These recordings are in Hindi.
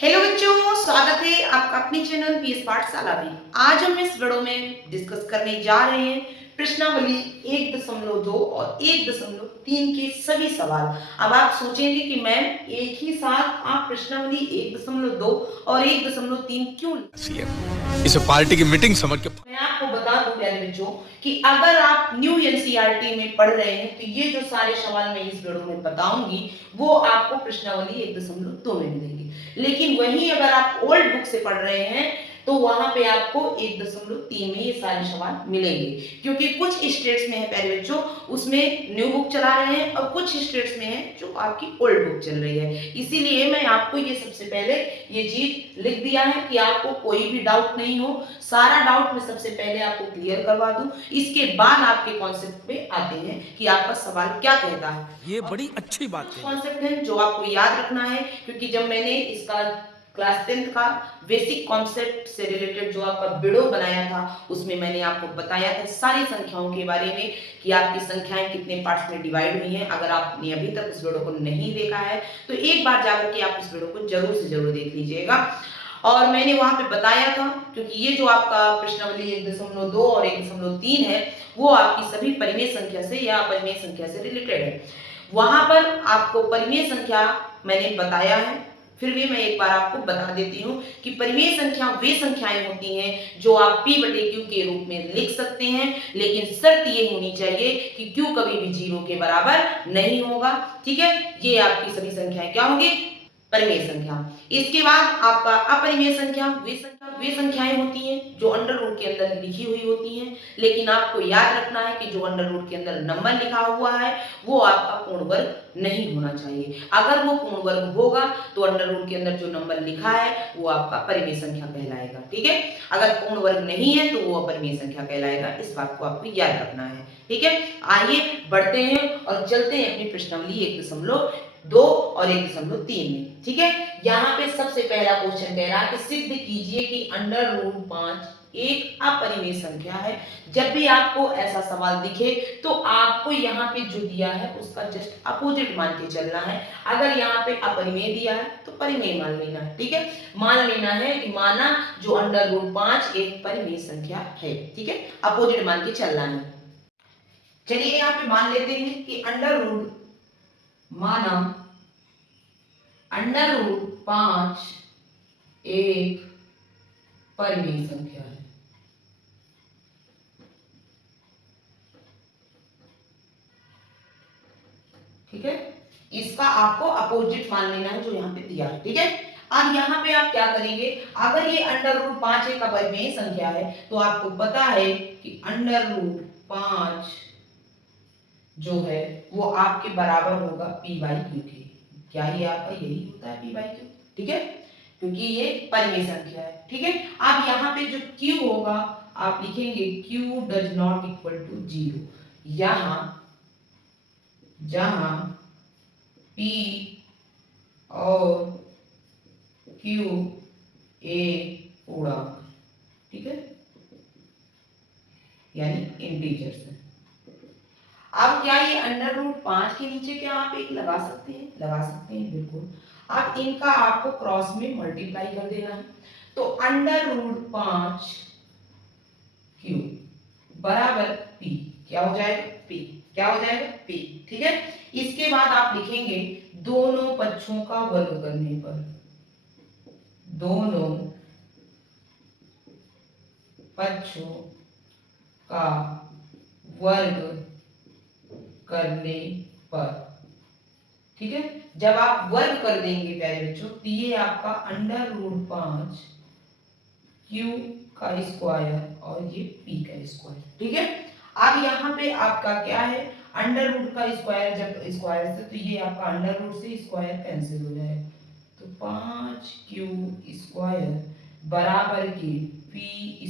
हेलो बच्चों, स्वागत है आपका अपने चैनल पीएस पाठशाला में। आज हम इस वीडियो में डिस्कस करने जा रहे हैं प्रश्नावली 1.2 और 1.3 के सभी सवाल। अब आप सोचेंगे कि मैम एक ही साथ आप प्रश्नावली 1.2 और 1.3 क्यों? इसे पार्टी की मीटिंग समझ के मैं आपको बता दूं प्यारे बच्चों कि अगर आप न्यू एनसीईआरटी में पढ़ रहे हैं तो ये जो सारे सवाल मैं इस वीडियो में बताऊंगी वो आपको प्रश्नावली 1.2 में मिलेंगे। लेकिन वहीं अगर आप ओल्ड बुक से पढ़ रहे हैं तो वहां पे आपको 1.3 में ये सारे सवाल मिलेंगे, क्योंकि कुछ स्टेट्स में है प्यारे बच्चों उसमें न्यू बुक चला रहे हैं और कुछ स्टेट्स में है जो आपकी ओल्ड बुक चल रही है। इसीलिए मैं आपको ये सबसे पहले ये चीज लिख दिया है कि आपको कोई भी डाउट नहीं हो। सारा डाउट मैं सबसे पहले आपको क्लियर करवा दूं, इसके बाद आपके कॉन्सेप्ट पे आते हैं कि आपका सवाल क्या कहता है। ये बड़ी अच्छी बात है। कॉन्सेप्ट है जो आपको याद रखना है, क्योंकि जब मैंने इसका क्लास 10th का बेसिक कॉन्सेप्ट से रिलेटेड जो आपका वीडियो बनाया था उसमें मैंने आपको बताया था सारी संख्याओं के बारे में कि आपकी संख्याएं कितने पार्ट्स में डिवाइड हुई हैं। अगर आपने अभी तक उस वीडियो को नहीं देखा है तो एक बार जाकर के आप उस वीडियो को जरूर से जरूर देख लीजिएगा। और मैंने वहां पे बताया था, क्योंकि ये जो आपका प्रश्नावली 1.2 और 1.3 है वो आपकी सभी परिमेय संख्या से या अपरिमेय संख्या से रिलेटेड है। वहां पर आपको परिमेय संख्या मैंने बताया है, फिर भी मैं एक बार आपको बता देती हूँ कि परिमेय संख्या वे संख्याएं होती हैं जो आप p बटे q के रूप में लिख सकते हैं, लेकिन शर्त ये होनी चाहिए कि q कभी भी 0 के बराबर नहीं होगा। ठीक है, ये आपकी सभी संख्याएं क्या होंगी? परिमेय संख्या। इसके बाद आपका अपरिमेय संख्या वे संख्याएं होती हैं जो अंडर रूट के अंदर लिखी हुई होती हैं, लेकिन आपको याद रखना है कि जो अंडर रूट के अंदर नंबर लिखा हुआ है वो आपका पूर्ण वर्ग नहीं होना चाहिए। अगर वो पूर्ण वर्ग होगा तो अंडर रूट के अंदर जो नंबर लिखा है वो आपका परिमेय संख्या कहलाएगा। ठीक है, अगर पूर्ण वर्ग नहीं है तो वो अपरिमेय संख्या कहलाएगा। इस बात को आपको याद रखना है। ठीक है, आइए बढ़ते हैं और चलते हैं अपनी प्रश्नावली 1.2 और 1.3 में। ठीक है, यहाँ पे सबसे पहला क्वेश्चन कह रहा है कि सिद्ध कीजिए कि अंडर रूट 5 एक अपरिमेय संख्या है। जब भी आपको ऐसा सवाल दिखे तो आपको यहाँ पे जो दिया है उसका जस्ट अपोजिट मान के चलना है। अगर यहाँ पे अपरिमेय दिया है तो परिमेय मान लेना है। ठीक है, मान लेना है कि माना जो अंडर रूट 5 एक परिमेय संख्या है। ठीक है, अपोजिट मान के चलना है। चलिए यहाँ पे मान लेते हैं कि अंडर रूट माना अंडर रूट 5 एक परिमेय संख्या है। ठीक है, इसका आपको अपोजिट मान लेना है जो यहाँ पे दिया है। ठीक है, अब यहाँ पे आप क्या करेंगे, अगर ये अंडर रूट 5 एक परिमेय संख्या है तो आपको पता है कि अंडर रूट 5 जो है वो आपके बराबर होगा p बाई क्यू के। क्या ये आपका यही होता है p बाई क्यू? ठीक है, क्योंकि ये परिमेय संख्या है। ठीक है, अब यहाँ पे जो q होगा आप लिखेंगे q does not equal to 0। यहाँ जहां p और q एक पूर्णांक, ठीक है, यानी इंटीजर्स है। अब क्या ये अंडर रूट 5 के नीचे क्या आप एक लगा सकते हैं? लगा सकते हैं, बिल्कुल। अब इनका आपको क्रॉस में मल्टीप्लाई कर देना है, तो अंडर रूट 5 क्यू बराबर p क्या हो जाएगा? p क्या हो जाएगा? p। ठीक है, इसके बाद आप लिखेंगे दोनों पक्षों का वर्ग करने पर, दोनों पक्षों का वर्ग करने पर। ठीक है, जब आप वर्ग कर देंगे प्यारे बच्चों तो ये आपका अंडर रूट 5 क्यू का स्क्वायर और ये p का स्क्वायर। ठीक है, अब यहाँ पे आपका क्या है, अंडर रूट का स्क्वायर जब स्क्वायर से तो ये आपका अंडर रूट से स्क्वायर कैंसिल हो जाएगा, तो 5 क्यू स्क्वायर बराबर के p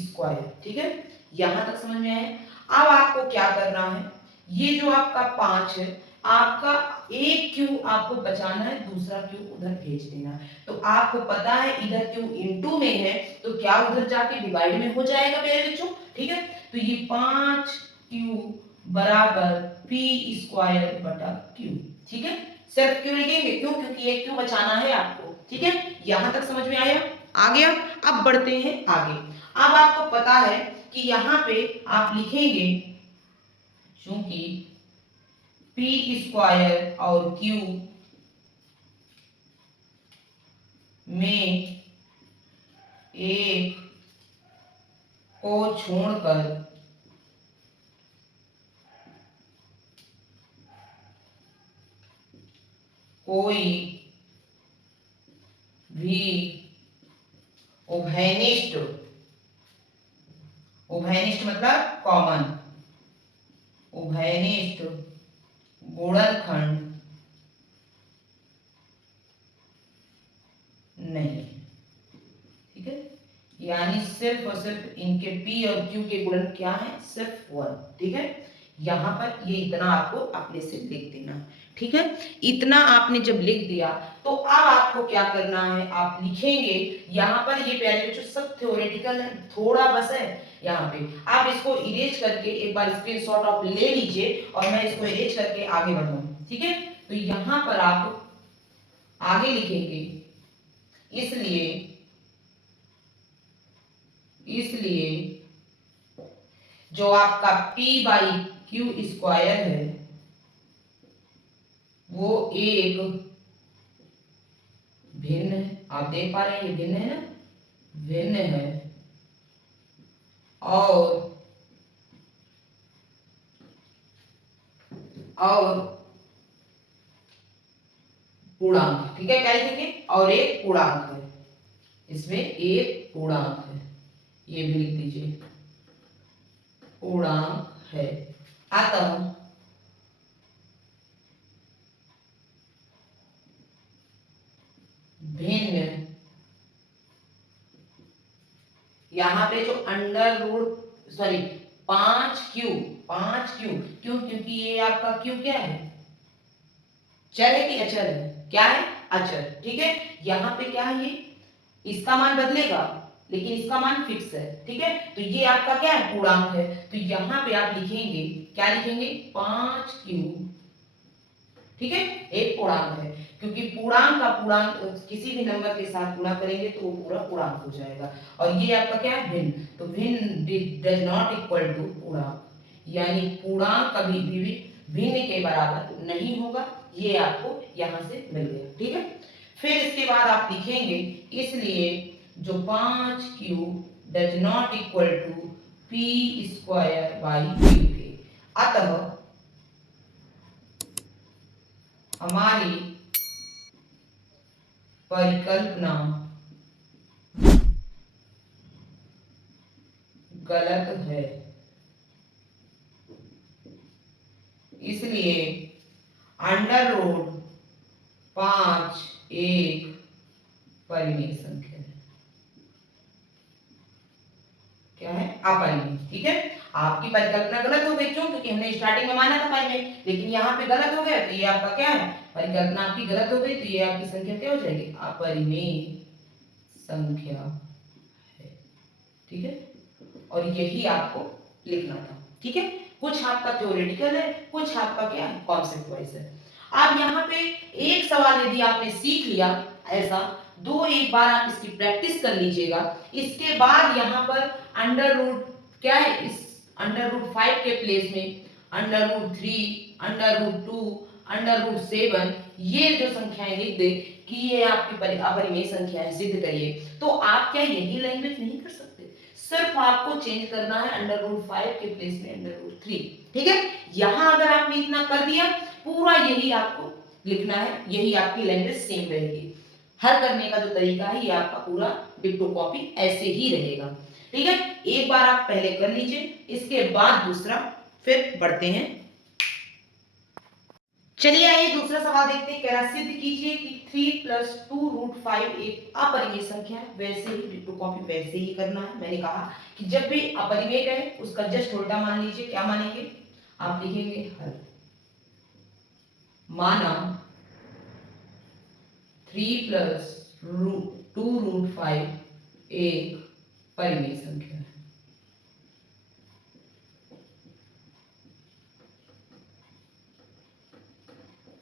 स्क्वायर। ठीक है, यहां तक समझ में आया। अब आपको क्या करना है, ये जो आपका 5 है आपका एक क्यू आपको बचाना है, दूसरा क्यू उधर भेज देना है। तो आपको पता है इधर क्यू इनटू में है तो क्या उधर जाके डिवाइड में हो जाएगा मेरे बच्चों। ठीक है, तो ये 5 क्यू बराबर p स्क्वायर बटा क्यू। ठीक है, सिर्फ क्यों लिखेंगे? क्यों? क्योंकि एक क्यू बचाना है आपको। ठीक है, यहां तक समझ में आया? आ गया? अब बढ़ते हैं आगे। अब आपको पता है कि यहां पे आप लिखेंगे चूंकि पी स्क्वायर और क्यू में एक को छोड़कर कोई भी उभयनिष्ठ, उभयनिष्ठ मतलब कॉमन, उभयनिष्ठ गुणनखंड नहीं, ठीक है, यानी सिर्फ और सिर्फ इनके P और Q के गुणन क्या है? सिर्फ 1, ठीक है। यहां पर ये इतना आपको अपने से लिख देना, ठीक है। इतना आपने जब लिख दिया तो अब आपको क्या करना है? आप लिखेंगे यहाँ पर, ये प्यारे बच्चों सब थ्योरेटिकल है, थोड़ा बस है यहाँ पे। आप इसको इरेज करके एक बार स्क्रीनशॉट आप ले लीजिए और मैं इसको इरेज करके आगे बढ़ाऊँ, ठीक है। तो यहाँ पर आप आगे लिखेंगे, इसलिए जो आपका P बाई क्यू स्क्वायर है वो एक भिन्न है, आप देख पा रहे हैं ये भिन्न है ना, भिन्न है और पूर्णांक, ठीक है, क्या लिखेंगे? और एक पूर्णांक है, इसमें एक पूर्णांक है, ये भी लिख दीजिए, पूर्णांक है। अतः भिन्न, यहां पे जो अंडर रूट सॉरी 5Q क्यों? क्योंकि ये आपका Q क्या है? चर है कि अचर है? क्या है? अचर, ठीक है। यहाँ पे क्या है? ये इसका मान बदलेगा लेकिन इसका मान फिक्स है, ठीक है। तो ये आपका क्या है? पूर्णांक है। तो यहाँ पे आप लिखेंगे, क्या लिखेंगे? 5Q, ठीक है, एक पूर्णांक है, क्योंकि पूर्णांक का पूर्णांक किसी भी नंबर के साथ गुणा करेंगे तो वो पूरा पूर्णांक हो जाएगा। और ये आपका क्या है? भिन्न। तो भिन्न डज नॉट इक्वल टू पूर्णांक, यानी पूर्णांक कभी भी भिन्न के बराबर नहीं होगा। ये आपको यहां से मिल गया, ठीक है। फिर इसके बाद आप लिखेंगे, इसलिए जो 5Q does not equal to P square by Q है। अतः हमारी परिकल्पना गलत है, इसलिए अंडर रूट 5 एक परिमेय संख्या है। क्या है? अपरिमेय, ठीक है। आपकी परिकल्पना गलत हो गई, क्यों? क्योंकि हमने स्टार्टिंग में माना था परिमेय, लेकिन यहाँ पे गलत हो गया, तो ये आपका क्या है? परिकल्पना आपकी गलत हो गई, तो ये आपकी संख्या क्या हो जाएगी? अपरिमेय संख्या है, ठीक है। और यही आपको लिखना था, ठीक है। कुछ आपका थ्योरेटिकल है, कुछ आपका क्या है? कॉन्सेप्ट वाइज है। अब यहाँ पे एक सवाल यदि आपने सीख लिया ऐसा, दो एक बार आप इसकी प्रैक्टिस कर लीजिएगा। इसके बाद यहाँ पर अंडर रूट क्या है? इस अंडर रूट 5 के प्लेस में under root 3, under root 2, under root 7 ये जो संख्याएं लिख दे कि ये आपकी अपरिमेय संख्या है, सिद्ध करिए। तो आप क्या यही लैंग्वेज नहीं कर सकते? सिर्फ आपको चेंज करना है अंडर रूट 5 के प्लेस में अंडर रूट 3, ठीक है। यहां अगर आपने इतना कर दिया, पूरा यही आपको लिखना है, यही आपकी लैंग्वेज सेम रहेगी। हल करने का जो तरीका है ये आपका पूरा डिक्टो कॉपी ऐसे ही रहेगा, ठीक है। एक बार आप पहले कर लीजिए, इसके बाद दूसरा फिर बढ़ते हैं। चलिए आइए दूसरा सवाल देखते हैं। कह रहा सिद्ध कीजिए कि 3 + 2 रूट 5 एक अपरिमेय संख्या है। वैसे ही डिक्टो कॉपी वैसे ही करना है। मैंने कहा कि जब भी अपरिमेय कहे उसका जस्ट उल्टा मान लीजिए। क्या मानेंगे? आप लिखेंगे हल। माना 3 + 2 रूट 5 एक परिमेय संख्या है।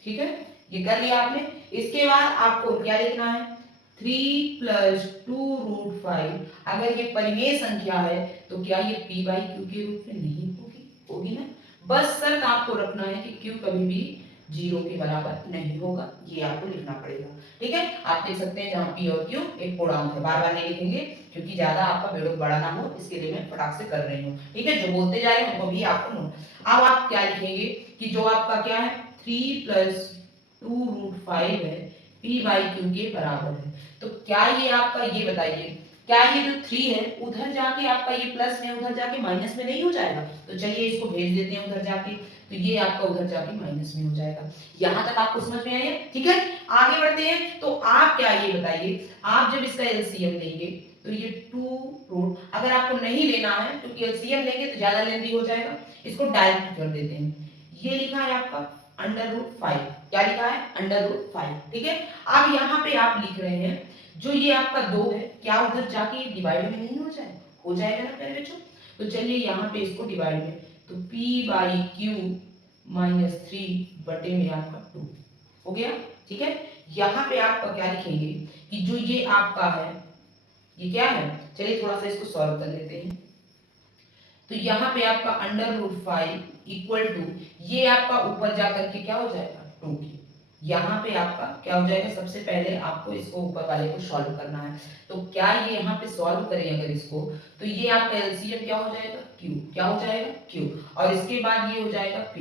ठीक है, ये कर लिया आपने। इसके बाद आपको क्या लिखना है? 3+2√5 अगर ये परिमेय संख्या है तो क्या ये p/q के रूप में नहीं होगी? होगी ना। बस शर्त आपको रखना है कि q कभी भी 0 के बराबर नहीं होगा, ये आपको लिखना पड़ेगा। ठीक है, आप देख सकते हैं जहां p और q एक पूर्णांक है, बार बार नहीं लिखेंगे क्योंकि ज्यादा आपका वीडियो बड़ा ना हो, इसके लिए मैं फटाक से कर रही हूँ। ठीक है, जो बोलते जा रहे हैं वो भी आपको नोट। अब आप क्या लिखेंगे कि जो आपका क्या है 3+2√5 है p/q के बराबर है। तो क्या ये आपका, ये बताइए, क्या ये जो 3 है उधर जाके आपका ये प्लस में उधर जाके माइनस में नहीं हो जाएगा? तो चलिए इसको भेज देते हैं उधर जाके, तो ये आपका उधर जाके माइनस में हो जाएगा। यहां तक आपको समझ में आया? ठीक है, आगे बढ़ते हैं। तो आप क्या ये बताइए, आप जब इसका एलसीएम लेंगे तो ये 2 अगर आपको नहीं लेना है क्योंकि एलसीएम लेंगे तो ज्यादा लेंदी हो जाएगा, इसको डायरेक्ट कर देते हैं। ये लिखा है आपका √5, क्या लिखा है √5। ठीक है, अब यहाँ पे आप लिख रहे हैं जो ये आपका 2 है, क्या उधर जाके डिवाइड में नहीं हो जाए? हो जाएगा ना प्यारे बच्चों। तो चलिए यहाँ पे इसको डिवाइड में, तो p/q -3 बटे में आपका 2 हो गया। ठीक है, यहाँ पे आपका क्या लिखेंगे कि जो ये आपका है, ये क्या है, चलिए थोड़ा सा इसको सॉल्व कर लेते हैं। तो यहाँ पे आपका √5 इक्वल टू ये आपका ऊपर जाकर के क्या हो जाएगा 2 की, यहाँ पे आपका क्या हो जाएगा, सबसे पहले आपको इसको ऊपर वाले को सॉल्व करना है। तो क्या ये यहाँ पे सॉल्व करें अगर इसको, तो ये आपका एलसीएम क्या हो जाएगा q, क्या हो जाएगा q, और इसके बाद ये हो जाएगा p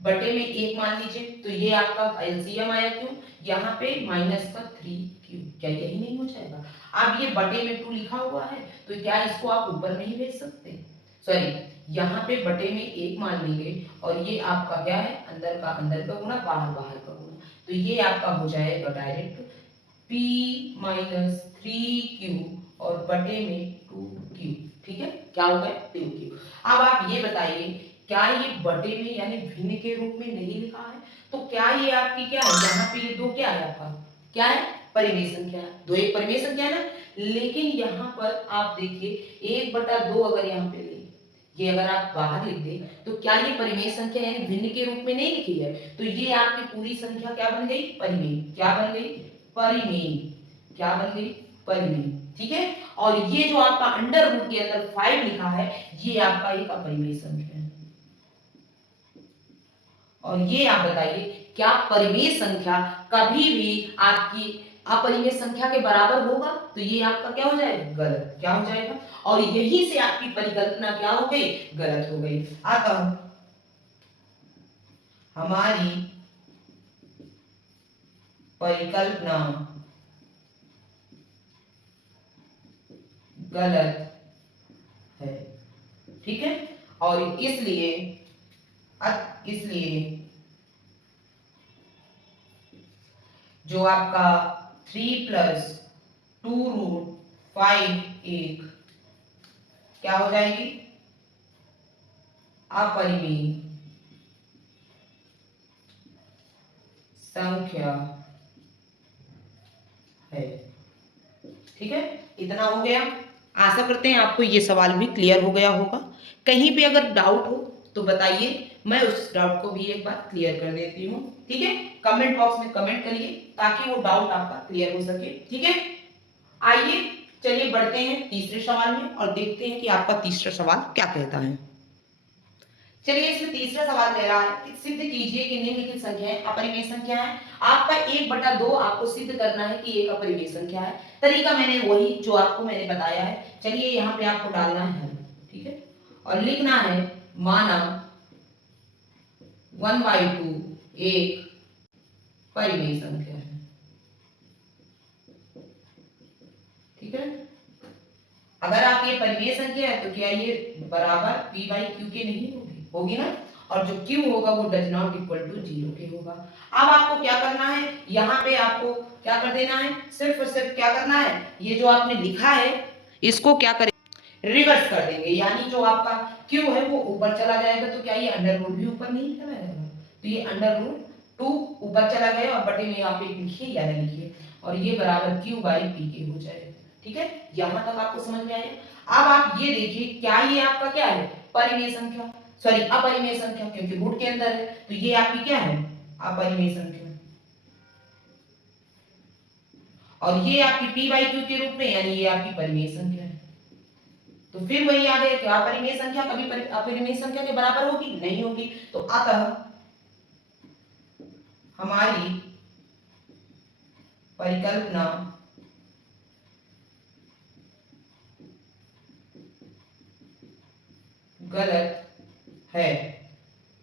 बटे में 1 मान लीजिए, तो ये आपका एलसीएम आया क्यों, यहाँ पे -3q, क्या यही नहीं हो जाएगा? अब ये बटे में 2 लिखा हुआ है तो क्या इसको आप ऊपर नहीं भेज सकते? सॉरी, यहाँ पे बटे में 1 मान लेंगे और ये आपका क्या है, अंदर का गुणा, बाहर का गुणा, तो ये आपका हो जाएगा डायरेक्ट p -3q और बटे में 2q। ठीक है, क्या हो गया 2q। अब आप ये बताइए, क्या ये बटे में यानी भिन्न के रूप में नहीं लिखा है? तो क्या ये आपकी क्या है, यहाँ पे ये 2 क्या है आपका, क्या है परिमेय संख्या, 2 एक परिमेय संख्या है ना। लेकिन यहाँ पर आप देखिए 1/2 अगर यहाँ पे ये अगर आप बाहर लिख दें तो क्या ये परिमेय संख्या यानी भिन्न के रूप में नहीं लिखी है? तो ये आपकी पूरी संख्या क्या बन गई, परिमेय। क्या बन गई, परिमेय। क्या बन गई, परिमेय। ठीक है, और ये जो आपका अंडर रूट के अंदर 5 लिखा है ये आपका एक अपरिमेय संख्या है। और ये आप बताइए क्या परिमेय संख्या कभी भी आपकी अपरिमेय संख्या के बराबर होगा? तो ये आपका क्या हो जाएगा, गलत। क्या हो जाएगा? और यहीं से आपकी परिकल्पना क्या हो गई, गलत हो गई। अतः हमारी परिकल्पना गलत है। ठीक है, और इसलिए जो आपका 3+2√5 एक क्या हो जाएगी, अपरिमेय संख्या है। ठीक है, इतना हो गया। आशा करते हैं आपको ये सवाल भी क्लियर हो गया होगा। कहीं पे अगर डाउट हो तो बताइए, मैं उस डाउट को भी एक बार क्लियर कर देती हूँ। ठीक है, कमेंट बॉक्स में कमेंट करिए ताकि वो डाउट आपका क्लियर हो सके। ठीक है, आइए चलिए बढ़ते हैं तीसरे सवाल में और देखते हैं कि आपका तीसरा सवाल क्या कहता है। चलिए इसमें तीसरा सवाल कह रहा है कि सिद्ध कीजिए कि निम्नलिखित संख्याएं अपरिमेय संख्या है। आपका 1/2 आपको सिद्ध करना है कि एक अपरिमेय संख्या है। तरीका मैंने वही जो आपको मैंने बताया है। चलिए यहाँ पे आपको डालना है हल, ठीक है, और लिखना है माना 1/2 एक परिमेय संख्या है। ठीक है, अगर आप ये परिमेय संख्या है तो क्या ये बराबर p/q के नहीं होगी? होगी ना, और जो q होगा वो डज नॉट इक्वल टू 0 के होगा। अब आपको क्या करना है, यहाँ पे आपको क्या कर देना है, सिर्फ और सिर्फ क्या करना है, ये जो आपने लिखा है इसको क्या करें, रिवर्स कर देंगे। यानी जो आपका q है वो ऊपर चला जाएगा, तो क्या ये अंडर रूट भी ऊपर नहीं चला जाएगा? तो ये अंडर रूट 2 ऊपर चला गया और बटे में यहाँ पे लिखिए या नहीं लिखिए, और ये बराबर q/p के हो जाएगा। ठीक है, यहां तक आपको समझ में आया। अब आप ये देखिए क्या ये आपका क्या है, परिमेय संख्या, सॉरी अपरिमेय संख्या, क्योंकि रूट के अंदर है, तो ये आपकी क्या है, अपरिमेय संख्या। और ये आपकी पी बाई क्यू के रूप में, यानी ये आपकी परिमेय संख्या है। तो फिर वही आ गया, क्या परिमेय संख्या कभी अपरिमेय संख्या के बराबर होगी? नहीं होगी। तो अतः हमारी परिकल्पना गलत है।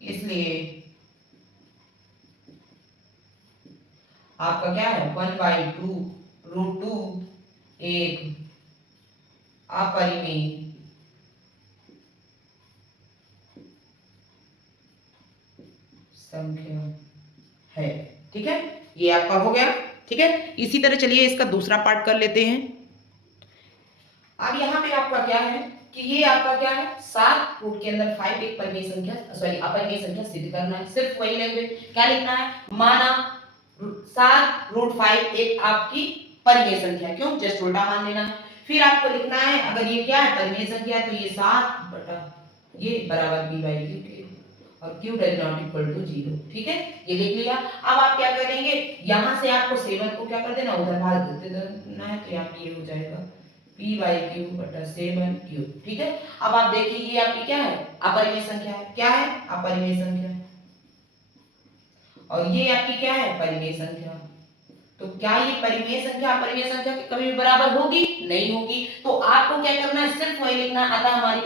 इसलिए आपका क्या है, 1/2 एक अपरिमेय संख्या है। ठीक है, ये आपका हो गया। ठीक है, इसी तरह चलिए इसका दूसरा पार्ट कर लेते हैं। अब यहाँ पे आपका क्या है कि ये आपका क्या है, 7 रूट के अंदर 5 एक परिमेय संख्या, सॉरी अपरिमेय संख्या सिद्ध करना है। सिर्फ वही लैंग्वेज, क्या लिखना है, माना 7√5 एक आपकी परिमेय संख्या, क्यों, जस्ट उल्टा मान लेना है। फिर आपको लिखना है, अगर ये क्या है, परिमेय संख्या है, तो ये 7 बटा ये बराबर p बाई क्यू के, और q does not equal to 0। ठीक है, ये लिख लिया। अब आप क्या करेंगे, यहां से आपको 7 को क्या कर देना, उधर भाग देना है, तो यहाँ पे ये हो जाएगा p बाई क्यू बटा 7q। ठीक है, अब आप देखिए ये आपकी क्या है, अपरिमेय संख्या है। क्या है, अपरिमेय संख्या। और ये आपकी क्या है, परिमेय संख्या। तो क्या ये परिमेय संख्या अपरिमेय संख्या के कभी भी बराबर होगी? नहीं होगी। तो आपको क्या करना है, सिर्फ वही लिखना है। अतः हमारी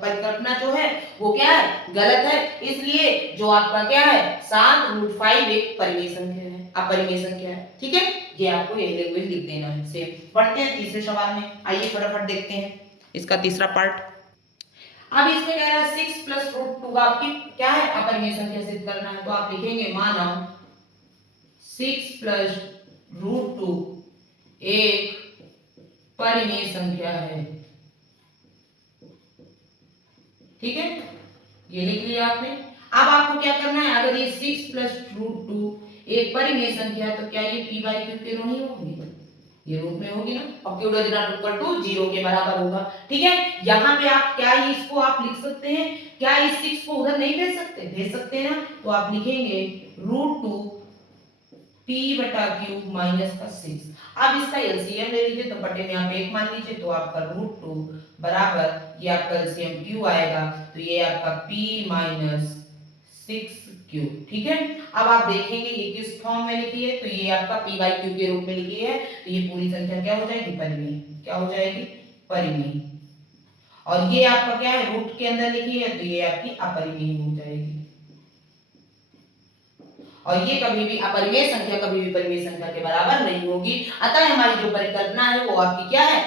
परिकल्पना जो है वो क्या है, गलत है। इसलिए जो आपका क्या है, 7√5 एक परिमेय संख्या है, अपरिमेय संख्या है। ठीक है, ये आपको यही लैंग्वेज लिख देना है। सेम पढ़ते हैं तीसरे सवाल में, आइए फटाफट देखते हैं इसका तीसरा पार्ट। अब इसमें कह रहा है 6 + √2 आपकी क्या है, अपरिमेय संख्या सिद्ध करना है। तो आप लिखेंगे, माना 6 + √2 एक परिमेय संख्या है। ठीक है, ये लिख लिया आपने। अब आपको क्या करना है, अगर ये 6 + √2 एक परिमेय संख्या है, तो क्या ये p बाई क्यू के ऋण ही होगी? ये रूप में होगी ना, और q does not equal to 0 के बराबर होगा। ठीक है, यहाँ पे आप क्या इसको आप लिख सकते हैं, क्या इस 6 को उधर नहीं भेज सकते? भेज सकते हैं ना। तो आप लिखेंगे √2 p बटा q माइनस का 6। अब इसका एलसीएम ले लीजिए, तो बटे में आप 1 मान लीजिए, तो आपका √2 बराबर ये आपका एलसीएम q आएगा, तो ये आपका p माइनस 6q। ठीक है, अब आप देखेंगे ये किस फॉर्म में लिखी है, तो ये आपका p बाई q के रूप में लिखी है। तो ये पूरी संख्या क्या हो जाएगी, परिमेय। क्या हो जाएगी, परिमेय। और ये आपका क्या है, रूट के अंदर लिखी है, तो ये आपकी अपरिमेय हो जाएगी। और ये कभी भी अपरिमेय संख्या कभी भी परिमेय संख्या के बराबर नहीं होगी। अतः हमारी जो परिकल्पना है वो आपकी क्या है,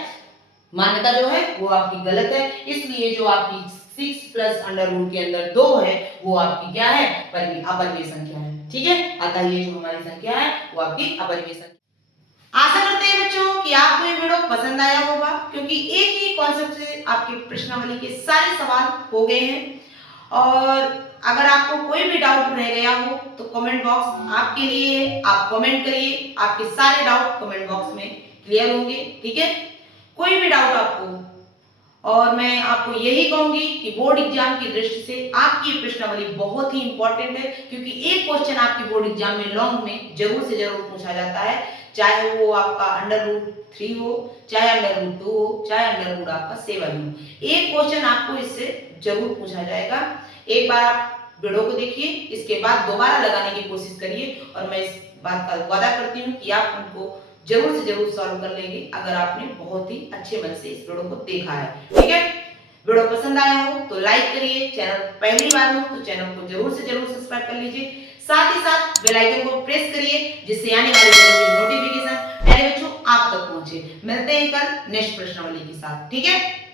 मान्यता जो है वो आपकी गलत है। इसलिए जो आपकी 6 + √2 के अंदर 2 है, वो आपकी क्या है, अपरिमेय संख्या है। ठीक है, अतः ये जो हमारी संख्या है वो आपकी अपरिमेय संख्या। आशा करते हैं बच्चों कि आपको ये वीडियो पसंद आया होगा, क्योंकि एक ही कॉन्सेप्ट से आपके प्रश्नावली के सारे सवाल हो गए हैं। और अगर आपको कोई भी डाउट रह गया हो तो कमेंट बॉक्स आपके लिए है, आप कमेंट करिए, आपके सारे डाउट कमेंट बॉक्स में क्लियर होंगे। ठीक है, कोई भी डाउट आपको, और मैं आपको यही कहूंगी कि बोर्ड एग्जाम की दृष्टि से आपकी प्रश्नावली बहुत ही इंपॉर्टेंट है, क्योंकि एक क्वेश्चन आपके बोर्ड एग्जाम में लॉन्ग में जरूर से जरूर पूछा जाता है, चाहे वो आपका √3 हो, चाहे √2 हो, चाहे आपका 7 हो। एक क्वेश्चन आपको इससे जरूर पूछा जाएगा। एक बार आप वीडियो को देखिए, इसके बाद दोबारा लगाने की कोशिश करिए, और मैं इस बात का वादा करती हूँ कि आप उनको जरूर से जरूर सॉल्व कर लेंगे, अगर आपने बहुत ही अच्छे मन से इस वीडियो को देखा है। ठीक है, वीडियो पसंद आया हो तो लाइक करिए, चैनल पहली बार हो तो चैनल को जरूर से जरूर सब्सक्राइब कर लीजिए, साथ ही साथ बेल आइकन को प्रेस करिए, जिससे आने वाली वीडियो की नोटिफिकेशन पहले बच्चों आप तक पहुंचे। मिलते हैं कल नेक्स्ट प्रश्नावली के साथ। ठीक है।